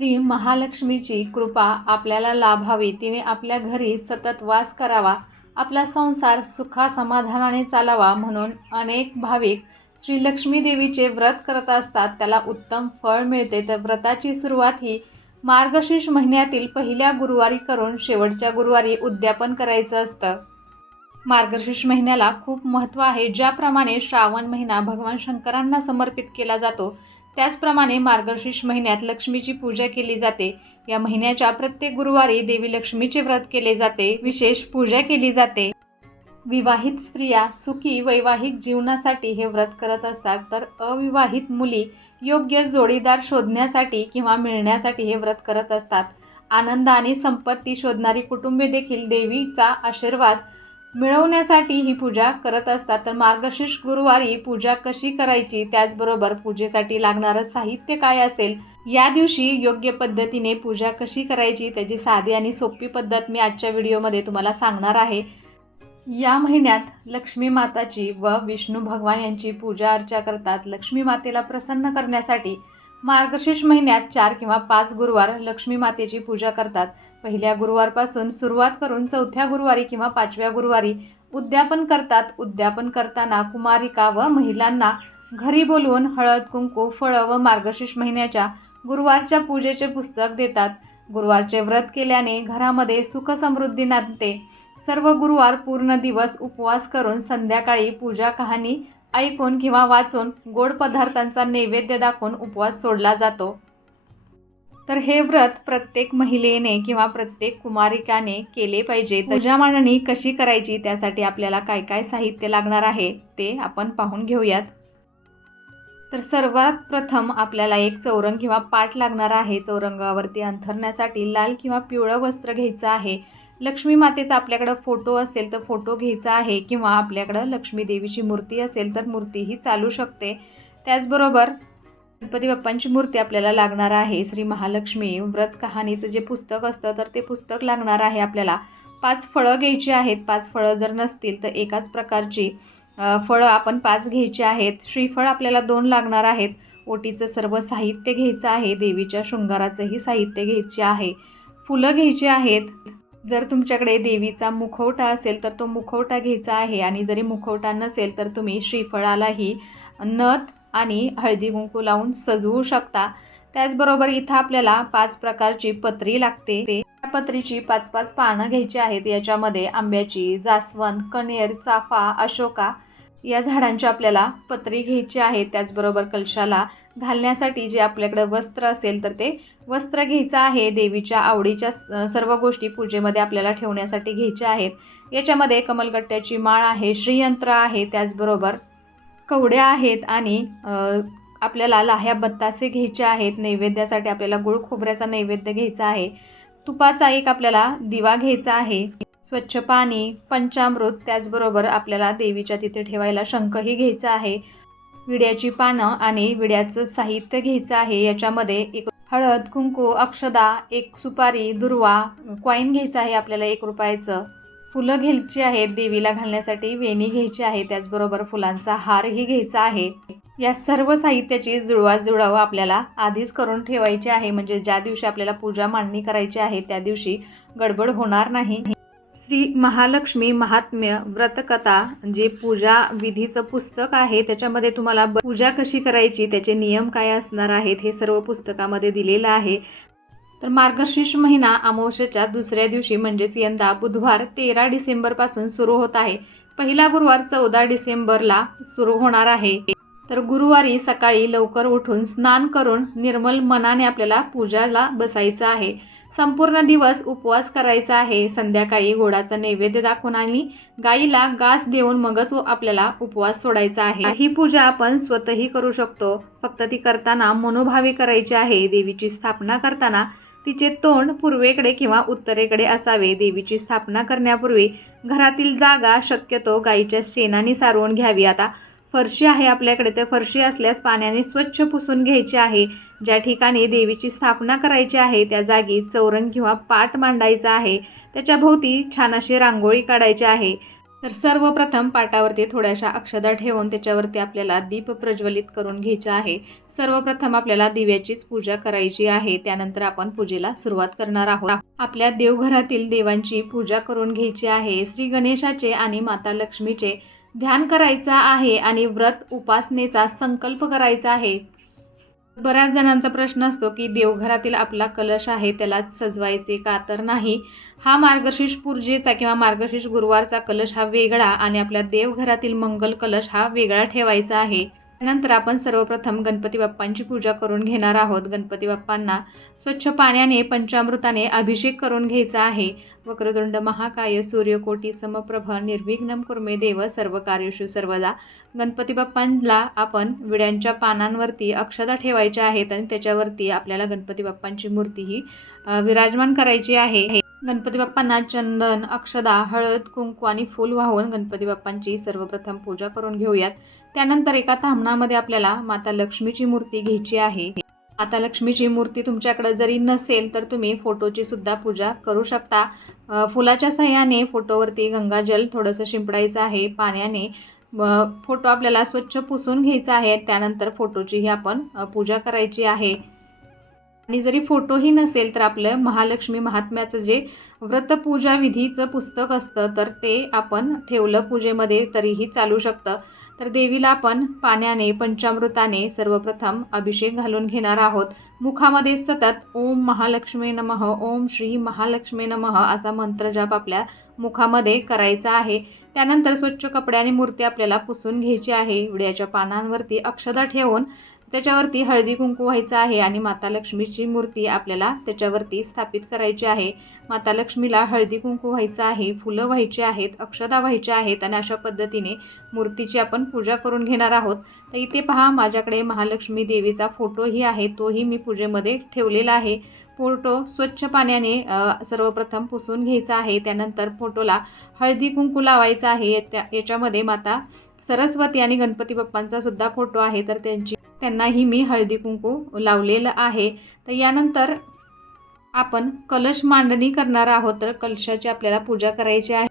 श्री महालक्ष्मीची कृपा आपल्याला लाभावी, तिने आपल्या घरी सतत वास करावा, आपला संसार सुखासमाधानाने चालावा म्हणून अनेक भाविक श्री लक्ष्मी देवीचे व्रत करत असतात. त्याला उत्तम फळ मिळते. तर व्रताची सुरुवात ही मार्गशीर्ष महिन्यातील पहिल्या गुरुवारी करून शेवटच्या गुरुवारी उद्यापन करायचं असतं. मार्गशीर्ष महिन्याला खूप महत्त्व आहे. ज्याप्रमाणे श्रावण महिना भगवान शंकरांना समर्पित केला जातो, त्याचप्रमाणे मार्गशीर्ष महिन्यात लक्ष्मीची पूजा केली जाते. या महिन्याच्या प्रत्येक गुरुवारी देवी लक्ष्मीचे व्रत केले जाते, विशेष पूजा केली जाते. विवाहित स्त्रिया सुखी वैवाहिक जीवनासाठी हे व्रत करत असतात, तर अविवाहित मुली योग्य जोडीदार शोधण्यासाठी किंवा मिळण्यासाठी हे व्रत करत असतात. आनंद आणि संपत्ती शोधणारी कुटुंबे देखील देवीचा आशीर्वाद मिळवण्यासाठी ही पूजा करत असतात. तर मार्गशीर्ष गुरुवारी पूजा कशी करायची, त्याचबरोबर पूजेसाठी लागणारं साहित्य काय असेल, या दिवशी योग्य पद्धतीने पूजा कशी करायची, त्याची साधी आणि सोपी पद्धत मी आजच्या व्हिडिओमध्ये तुम्हाला सांगणार आहे. या महिन्यात लक्ष्मी माताची व विष्णू भगवान यांची पूजा अर्चा करतात. लक्ष्मी मातेला प्रसन्न करण्यासाठी मार्गशीर्ष महिन्यात 4 किंवा 5 गुरुवार लक्ष्मी मातेची पूजा करतात. पहिल्या गुरुवारपासून सुरुवात करून चौथ्या गुरुवारी किंवा 5व्या गुरुवारी उद्यापन करतात. उद्यापन करताना कुमारिका व महिलांना घरी बोलवून हळद, कुंकू, फळं व मार्गशीर्ष महिन्याच्या गुरुवारच्या पूजेचे पुस्तक देतात. गुरुवारचे व्रत केल्याने घरामध्ये सुख समृद्धी नांदते. सर्व गुरुवार पूर्ण दिवस उपवास करून संध्याकाळी पूजा कहाणी ऐकून किंवा वाचून गोड पदार्थांचा नैवेद्य दाखवून उपवास सोडला जातो. तर हे व्रत प्रत्येक महिलेने किंवा प्रत्येक कुमारिकाने केले पाहिजे. पूजा मांडणी कशी करायची, त्यासाठी आपल्याला काय काय साहित्य लागणार आहे ते आपण पाहून घेऊयात. तर सर्वात प्रथम आपल्याला एक चौरंग किंवा पाट लागणार आहे. चौरंगावरती अंथरण्यासाठी लाल किंवा पिवळं वस्त्र घ्यायचं आहे. लक्ष्मी मातेचा आपल्याकडं फोटो असेल तर फोटो घ्यायचा आहे, किंवा आपल्याकडं लक्ष्मी देवीची मूर्ती असेल तर मूर्तीही चालू शकते. त्याचबरोबर गणपती बाप्पांची मूर्ती आपल्याला लागणार आहे. श्री महालक्ष्मी व्रत कहाणीचं जे पुस्तक असतं तर ते पुस्तक लागणार आहे आपल्याला. 5 फळं घ्यायची आहेत. 5 फळं जर नसतील तर एकाच प्रकारची फळं आपण 5 घ्यायची आहेत. श्रीफळ आपल्याला 2 लागणार आहेत. ओटीचं सर्व साहित्य घ्यायचं आहे. देवीच्या शृंगाराचंही साहित्य घ्यायचे आहे. फुलं घ्यायची आहेत. जर तुमच्याकडे देवीचा मुखवटा असेल तर तो मुखवटा घ्यायचा आहे, आणि जरी मुखवटा नसेल तर तुम्ही श्रीफळालाही नथ आणि हळदी कुंकू लावून सजवू शकता. त्याचबरोबर इथं आपल्याला 5 प्रकारची पत्री लागते. त्या पत्रीची 5-5 पानं घ्यायची आहेत. याच्यामध्ये आंब्याची, जास्वंद, कण्हेर, चाफा, अशोका या झाडांची आपल्याला पत्री घ्यायची आहे. त्याचबरोबर कलशाला घालण्यासाठी जे आपल्याकडे वस्त्र असेल तर ते वस्त्र घ्यायचं आहे. देवीच्या आवडीच्या सर्व गोष्टी पूजेमध्ये आपल्याला ठेवण्यासाठी घ्यायच्या आहेत. याच्यामध्ये कमलगट्ट्याची माळ आहे, श्रीयंत्र आहे, त्याचबरोबर कवड्या आहेत, आणि आपल्याला लाह्या बत्तासे घ्यायचे आहेत. नैवेद्यासाठी आपल्याला गुळ खोबऱ्याचा नैवेद्य घ्यायचा आहे. तुपाचा एक आपल्याला दिवा घ्यायचा आहे. स्वच्छ पाणी, पंचामृत, त्याचबरोबर आपल्याला देवीच्या तिथे ठेवायला शंखही घ्यायचा आहे. विड्याची पानं आणि विड्याचं साहित्य घ्यायचं आहे. याच्यामध्ये एक हळद, कुंकू, अक्षदा, एक सुपारी, दुर्वा, कॉईन घ्यायचा आहे आपल्याला 1 रुपयाचं. फुलं घ्यायची आहेत. देवीला घालण्यासाठी वेणी घ्यायची आहे. त्याचबरोबर फुलांचा हारही घ्यायचा आहे. या सर्व साहित्याची जुळवाजुळव आपल्याला आधीच करून ठेवायची आहे, म्हणजे ज्या दिवशी आपल्याला पूजा मांडणी करायची आहे त्या दिवशी गडबड होणार नाही. श्री महालक्ष्मी महात्म्य व्रतकथा जे पूजा विधीचं पुस्तक आहे, त्याच्यामध्ये तुम्हाला पूजा कशी करायची, त्याचे नियम काय असणार आहेत, हे सर्व पुस्तकामध्ये दिलेलं आहे. तर मार्गशीर्ष महिना अमावस्येच्या दुसऱ्या दिवशी म्हणजेच यंदा बुधवार 13 डिसेंबरपासून सुरू होत आहे. पहिला गुरुवार 14 डिसेंबरला सुरू होणार आहे. तर गुरुवारी सकाळी लवकर उठून स्नान करून निर्मल मनाने आपल्याला पूजाला बसायचं आहे. संपूर्ण दिवस उपवास करायचा आहे. संध्याकाळी गोडाचा नैवेद्य दाखवून आणि गाईला घास देऊन मगच आपल्याला उपवास सोडायचा आहे. ही पूजा आपण स्वतःही करू शकतो, फक्त ती करताना मनोभावे करायची आहे. देवीची स्थापना करताना तिचे तोंड पूर्वेकडे किंवा उत्तरेकडे असावे. देवीची स्थापना करण्यापूर्वी घरातील जागा शक्यतो गाईच्या शेणाने सारवून घ्यावी. आता फरशी आहे आपल्याकडे, तर फरशी असल्यास पाण्याने स्वच्छ पुसून घ्यायची आहे. ज्या ठिकाणी देवीची स्थापना करायची आहे त्या जागी चौरंग किंवा पाट मांडायचा आहे. त्याच्या भोवती छान अशी रांगोळी काढायची आहे. तर सर्वप्रथम पाटावरती थोड्याशा अक्षदा ठेवून त्याच्यावरती आपल्याला दीप प्रज्वलित करून घ्यायचा आहे. सर्वप्रथम आपल्याला दिव्याचीच पूजा करायची आहे. त्यानंतर आपण पूजेला सुरुवात करणार आहोत. आपल्या देवघरातील देवांची पूजा करून घ्यायची आहे. श्री गणेशाचे आणि माता लक्ष्मीचे ध्यान करायचा आहे आणि व्रत उपासनेचा संकल्प करायचा आहे. बऱ्याच जणांचा प्रश्न असतो की देवघरातील आपला कलश आहे त्याला सजवायचे का, तर नाही. हा मार्गशीर्ष पूजेचा किंवा मार्गशीर्ष गुरुवारचा कलश हा वेगळा आणि आपल्या देवघरातील मंगल कलश हा वेगळा ठेवायचा आहे. नंतर आपण सर्वप्रथम गणपती बाप्पांची पूजा करून घेणार आहोत. गणपती बाप्पांना स्वच्छ पाण्याने पंचामृताने अभिषेक करून घ्यायचा आहे. वक्रतुंड महाकाय सूर्यकोटी समप्रभ निर्विघ्नं कुर्मे देव सर्व कार्येषु सर्वदा. गणपती बाप्पांना आपण विड्यांच्या पानांवरती अक्षता ठेवायच्या आहेत आणि त्याच्यावरती आपल्याला गणपती बाप्पांची मूर्ती ही विराजमान करायची आहे. गणपती बाप्पांना चंदन, अक्षदा, हळद, कुंकू आणि फूल वाहून गणपती बाप्पांची सर्वप्रथम पूजा करून घेऊयात. त्यानंतर एका ताम्हणामध्ये आपल्याला माता लक्ष्मीची मूर्ती घ्यायची आहे. माता लक्ष्मीची मूर्ती तुमच्याकडे जरी नसेल तर तुम्ही फोटोची सुद्धा पूजा करू शकता. फुलाच्या सहाय्याने फोटोवरती गंगाजल थोडंसं शिंपडायचं आहे. पाण्याने फोटो आपल्याला स्वच्छ पुसून घ्यायचा आहे. त्यानंतर फोटोचीही आपण पूजा करायची आहे. आणि जरी फोटोही नसेल तर आपलं महालक्ष्मी महात्म्याचं जे व्रतपूजा विधीचं पुस्तक असतं तर ते आपण ठेवलं पूजेमध्ये तरीही चालू शकतं. तर देवीला आपण पाण्याने पंचामृताने सर्वप्रथम अभिषेक घालून घेणार आहोत. मुखामध्ये सतत ओम महालक्ष्मी नमः, ओम श्री महालक्ष्मी नमः असा मंत्रजाप आपल्या मुखामध्ये करायचा आहे. त्यानंतर स्वच्छ कपड्याने मूर्ती आपल्याला पुसून घ्यायची आहे. विड्याच्या पानांवरती अक्षदा ठेवून त्याच्यावरती हळदी कुंकू व्हायचं आहे आणि माता लक्ष्मीची मूर्ती आपल्याला त्याच्यावरती स्थापित करायची आहे. माता लक्ष्मीला हळदी कुंकू व्हायचं आहे, फुलं व्हायची आहेत, अक्षदा व्हायच्या आहेत आणि अशा पद्धतीने मूर्तीची आपण पूजा करून घेणार आहोत. तर इथे पहा माझ्याकडे महालक्ष्मी देवीचा फोटोही आहे, तोही मी पूजेमध्ये ठेवलेला आहे. फोटो स्वच्छ पाण्याने सर्वप्रथम पुसून घ्यायचा आहे. त्यानंतर फोटोला हळदी कुंकू लावायचा आहे. याच्यामध्ये माता सरस्वती आणि गणपती बाप्पांचा सुद्धा फोटो आहे तर त्यांनाही मी हळदी कुंकू लावलेलं आहे. तर यानंतर आपण कलश मांडणी करणार आहोत. तर कलशाची आपल्याला पूजा करायची आहे.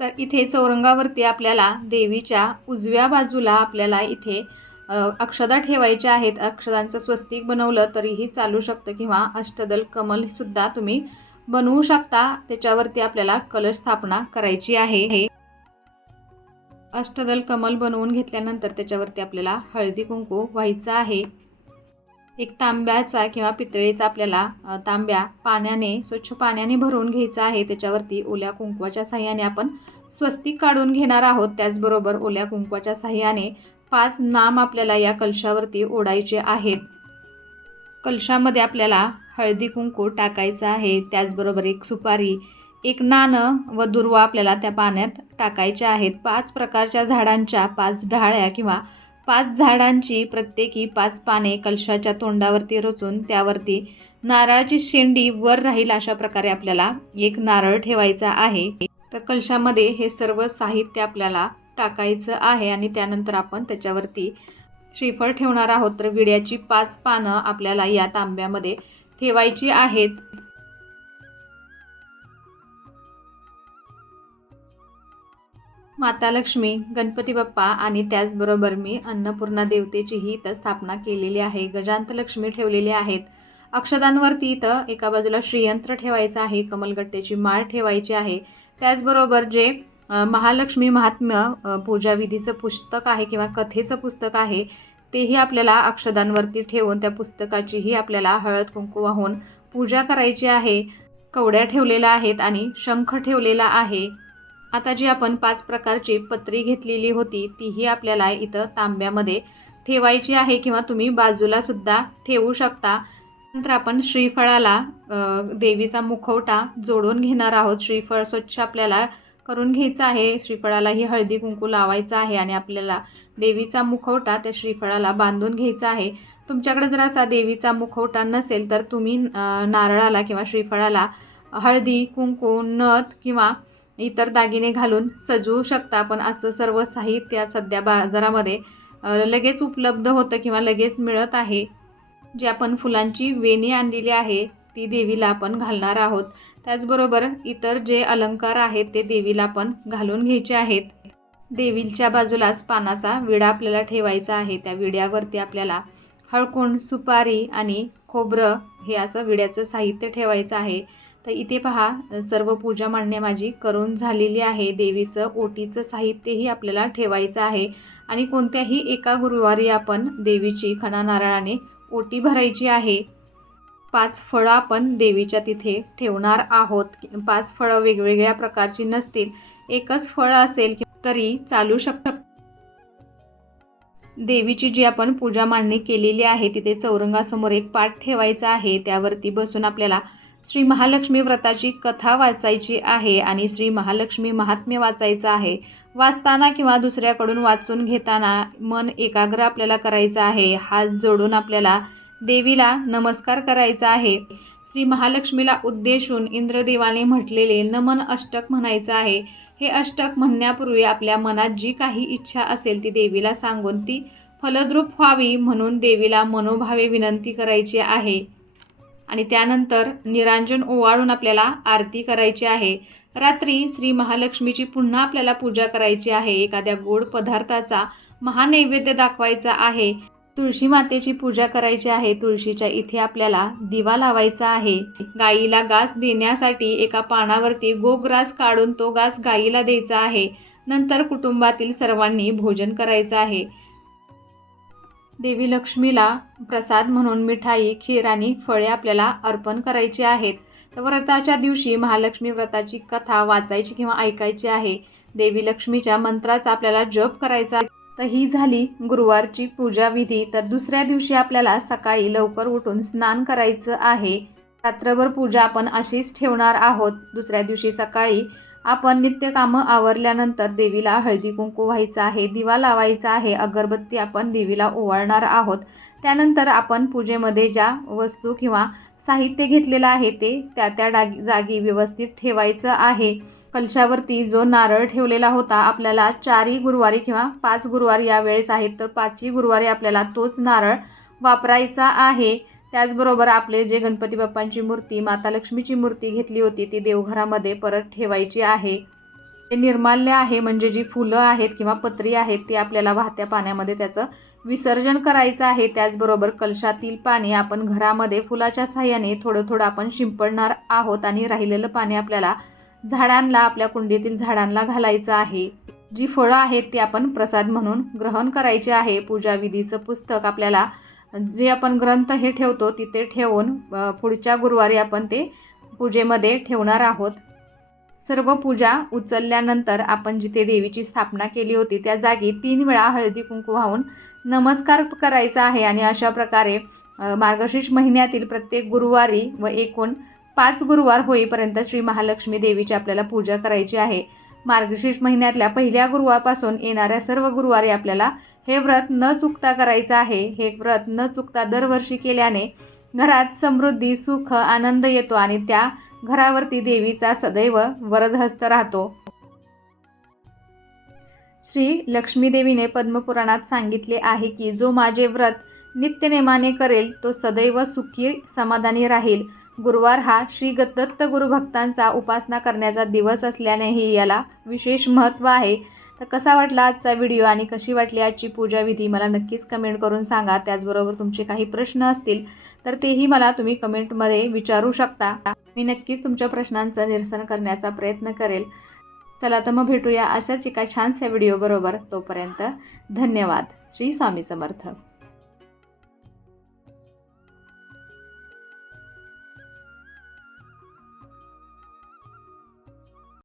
तर इथे चौरंगावरती आपल्याला देवीच्या उजव्या बाजूला आपल्याला इथे अक्षदा ठेवायच्या आहेत. अक्षदांचं स्वस्तिक बनवलं तरीही चालू शकतं किंवा अष्टदल कमलसुद्धा तुम्ही बनवू शकता. त्याच्यावरती आपल्याला कलश स्थापना करायची आहे. अष्टदल कमल बनवून घेतल्यानंतर त्याच्यावरती आपल्याला हळदी कुंकू व्हायचं आहे. एक तांब्याचा किंवा पितळेचा आपल्याला तांब्या पाण्याने स्वच्छ पाण्याने भरून घ्यायचा आहे. त्याच्यावरती ओल्या कुंकवाच्या साह्याने आपण स्वस्तिक काढून घेणार आहोत. त्याचबरोबर ओल्या कुंकवाच्या साह्याने 5 नाम आपल्याला या कलशावरती ओढायचे आहेत. कलशामध्ये आपल्याला हळदी कुंकू टाकायचं आहे. त्याचबरोबर एक सुपारी, एक नाणं व दुर्वा आपल्याला त्या पाण्यात टाकायच्या आहेत. 5 प्रकारच्या झाडांच्या 5 ढाळ्या किंवा 5 झाडांची प्रत्येकी 5 पाने कलशाच्या तोंडावरती रचून त्यावरती नारळाची शेंडी वर राहील अशा प्रकारे आपल्याला एक नारळ ठेवायचा आहे. तर कलशामध्ये हे सर्व साहित्य आपल्याला टाकायचं आहे आणि त्यानंतर आपण त्याच्यावरती श्रीफळ ठेवणार आहोत. तर विड्याची 5 पानं आपल्याला या तांब्यामध्ये ठेवायची आहेत. माता लक्ष्मी, गणपती बाप्पा आणि त्याचबरोबर मी अन्नपूर्णा देवतेचीही इथं स्थापना केलेली आहे. गजांत लक्ष्मी ठेवलेली आहेत. अक्षदांवरती इथं एका बाजूला श्रीयंत्र ठेवायचं आहे. कमलगट्ट्याची माळ ठेवायची आहे. त्याचबरोबर जे महालक्ष्मी महात्म्य पूजाविधीचं पुस्तक आहे किंवा कथेचं पुस्तक आहे तेही आपल्याला अक्षदांवरती ठेवून त्या पुस्तकाचीही आपल्याला हळद कुंकू वाहून पूजा करायची आहे. कवड्या ठेवलेल्या आहेत आणि शंख ठेवलेला आहे. आता जी आपण 5 प्रकारची पत्री घेतलेली होती तीही आपल्याला इथं तांब्यामध्ये ठेवायची आहे किंवा तुम्ही बाजूला सुद्धा ठेवू शकता. नंतर आपण श्रीफळाला देवीचा मुखवटा जोडून घेणार आहोत. श्रीफळ स्वच्छ आपल्याला करून घ्यायचं आहे. श्रीफळालाही हळदी कुंकू लावायचं आहे आणि आपल्याला देवीचा मुखवटा त्या श्रीफळाला बांधून घ्यायचा आहे. तुमच्याकडे जर असा देवीचा मुखवटा नसेल तर तुम्ही नारळाला किंवा श्रीफळाला हळदी कुंकू नथ किंवा इतर दागिने घालून सजवू शकता. पण असं सर्व साहित्य सध्या बाजारामध्ये लगेच उपलब्ध होतं किंवा लगेच मिळत आहे. जी आपण फुलांची वेणी आणलेली आहे ती देवीला आपण घालणार आहोत। त्याचबरोबर इतर जे अलंकार आहेत ते देवीला आपण घालून घ्यायचे आहेत। देवीच्या बाजूलाच पानाचा विडा आपल्याला ठेवायचा आहे। त्या विड्यावरती आपल्याला हळकुंड, सुपारी आणि खोबरं हे असं विड्याचं साहित्य ठेवायचं आहे। तर इथे पहा, सर्व पूजा मांडणी माझी करून झालेली आहे। देवीचं ओटीचं साहित्यही आपल्याला ठेवायचं आहे आणि कोणत्याही एका गुरुवारी आपण देवीची खणा नारळाने ओटी भरायची आहे। 5 फळं आपण देवीच्या तिथे ठेवणार आहोत। 5 फळं वेगवेगळ्या प्रकारची नसतील, एकच फळ असेल तरी चालू शकतं। देवीची जी आपण पूजा मांडणी केलेली आहे तिथे चौरंगासमोर एक पाट ठेवायचा आहे। त्यावरती बसून आपल्याला श्री महालक्ष्मी व्रताची कथा वाचायची आहे आणि श्री महालक्ष्मी महात्म्य वाचायचं आहे। वाचताना किंवा दुसऱ्याकडून वाचून घेताना मन एकाग्र आपल्याला करायचं आहे। हात जोडून आपल्याला देवीला नमस्कार करायचा आहे। श्री महालक्ष्मीला उद्देशून इंद्रदेवाने म्हटलेले नमन अष्टक म्हणायचं आहे। हे अष्टक म्हणण्यापूर्वी आपल्या मनात जी काही इच्छा असेल ती देवीला सांगून ती फलद्रूप व्हावी म्हणून देवीला मनोभावे विनंती करायची आहे आणि त्यानंतर निरांजन ओवाळून आपल्याला आरती करायची आहे। रात्री श्री महालक्ष्मीची पुन्हा आपल्याला पूजा करायची आहे। एखाद्या गोड पदार्थाचा महानैवेद्य दाखवायचा आहे। तुळशी मातेची पूजा करायची आहे। तुळशीच्या इथे आपल्याला दिवा लावायचा आहे। गाईला घास देण्यासाठी एका पानावरती गोग्रास काढून तो घास गाईला द्यायचा आहे। नंतर कुटुंबातील सर्वांनी भोजन करायचं आहे। देवी लक्ष्मीला प्रसाद म्हणून मिठाई, खीर आणि फळे आपल्याला अर्पण करायची आहेत। तर व्रताच्या दिवशी महालक्ष्मी व्रताची कथा वाचायची किंवा ऐकायची आहे। देवी लक्ष्मीच्या मंत्राचा आपल्याला जप करायचा। तर ही झाली गुरुवारची पूजा विधी। तर दुसऱ्या दिवशी आपल्याला सकाळी लवकर उठून स्नान करायचं आहे। रात्रभर पूजा आपण अशीच ठेवणार आहोत। दुसऱ्या दिवशी सकाळी आपण नित्यकामं आवरल्यानंतर देवीला हळदी कुंकू व्हायचं आहे, दिवा लावायचा आहे, अगरबत्ती आपण देवीला ओवाळणार आहोत। त्यानंतर आपण पूजेमध्ये ज्या वस्तू किंवा साहित्य घेतलेलं आहे ते त्या जागी व्यवस्थित ठेवायचं आहे। कलशावरती जो नारळ ठेवलेला होता आपल्याला 4 गुरुवारी किंवा 5 गुरुवारी यावेळेस आहेत तर 5ही गुरुवारी आपल्याला तोच नारळ वापरायचा आहे। त्याचबरोबर आपले जे गणपती बाप्पांची मूर्ती, माता लक्ष्मीची मूर्ती घेतली होती ती देवघरामध्ये परत ठेवायची आहे। ते निर्माल्य आहे म्हणजे जी फुलं आहेत किंवा पत्री आहेत ती आपल्याला वाहत्या पाण्यामध्ये त्याचं विसर्जन करायचं आहे। त्याचबरोबर कलशातील पाणी आपण घरामध्ये फुलाच्या साहाय्याने थोडं थोडं आपण शिंपडणार आहोत आणि राहिलेलं पाणी आपल्याला झाडांना, आपल्या कुंडीतील झाडांना घालायचं आहे। जी फळं आहेत ती आपण प्रसाद म्हणून ग्रहण करायचे आहे। पूजा विधीचं पुस्तक आपल्याला जे आपण ग्रंथ हे ठेवतो तिथे ठेवून पुढच्या गुरुवारी आपण ते पूजेमध्ये ठेवणार आहोत। सर्व पूजा उचलल्यानंतर आपण जिथे देवीची स्थापना केली होती त्या जागी 3 वेळा हळदी कुंकू वाहून नमस्कार करायचा आहे आणि अशा प्रकारे मार्गशीर्ष महिन्यातील प्रत्येक गुरुवारी व एकूण 5 गुरुवार होईपर्यंत श्री महालक्ष्मी देवीची आपल्याला पूजा करायची आहे। मार्गशीर्ष महिन्यातल्या पहिल्या गुरुवारपासून येणाऱ्या सर्व गुरुवारी आपल्याला हे व्रत न चुकता करायचं आहे। हे व्रत न चुकता दरवर्षी केल्याने घरात समृद्धी, सुख, आनंद येतो आणि त्या घरावरती देवीचा सदैव वरदहस्त राहतो। श्री लक्ष्मी देवीने पद्मपुराणात सांगितले आहे की जो माझे व्रत नित्यनेमाने करेल तो सदैव सुखी समाधानी राहील। गुरुवार हा श्री दत्त गुरुभक्तांचा उपासना करण्याचा दिवस असल्यानेही याला विशेष महत्त्व आहे। तर कसा वाटला आजचा व्हिडिओ आणि कशी वाटली आजची पूजा विधी मला नक्कीच कमेंट करून सांगा। त्याचबरोबर तुमचे काही प्रश्न असतील तर तेही मला तुम्ही कमेंटमध्ये विचारू शकता। मी नक्कीच तुमच्या प्रश्नांचं निरसन करण्याचा प्रयत्न करेल। चला तर मग भेटूया अशाच एका छानशा व्हिडिओ बरोबर। तोपर्यंत धन्यवाद। श्री स्वामी समर्थ।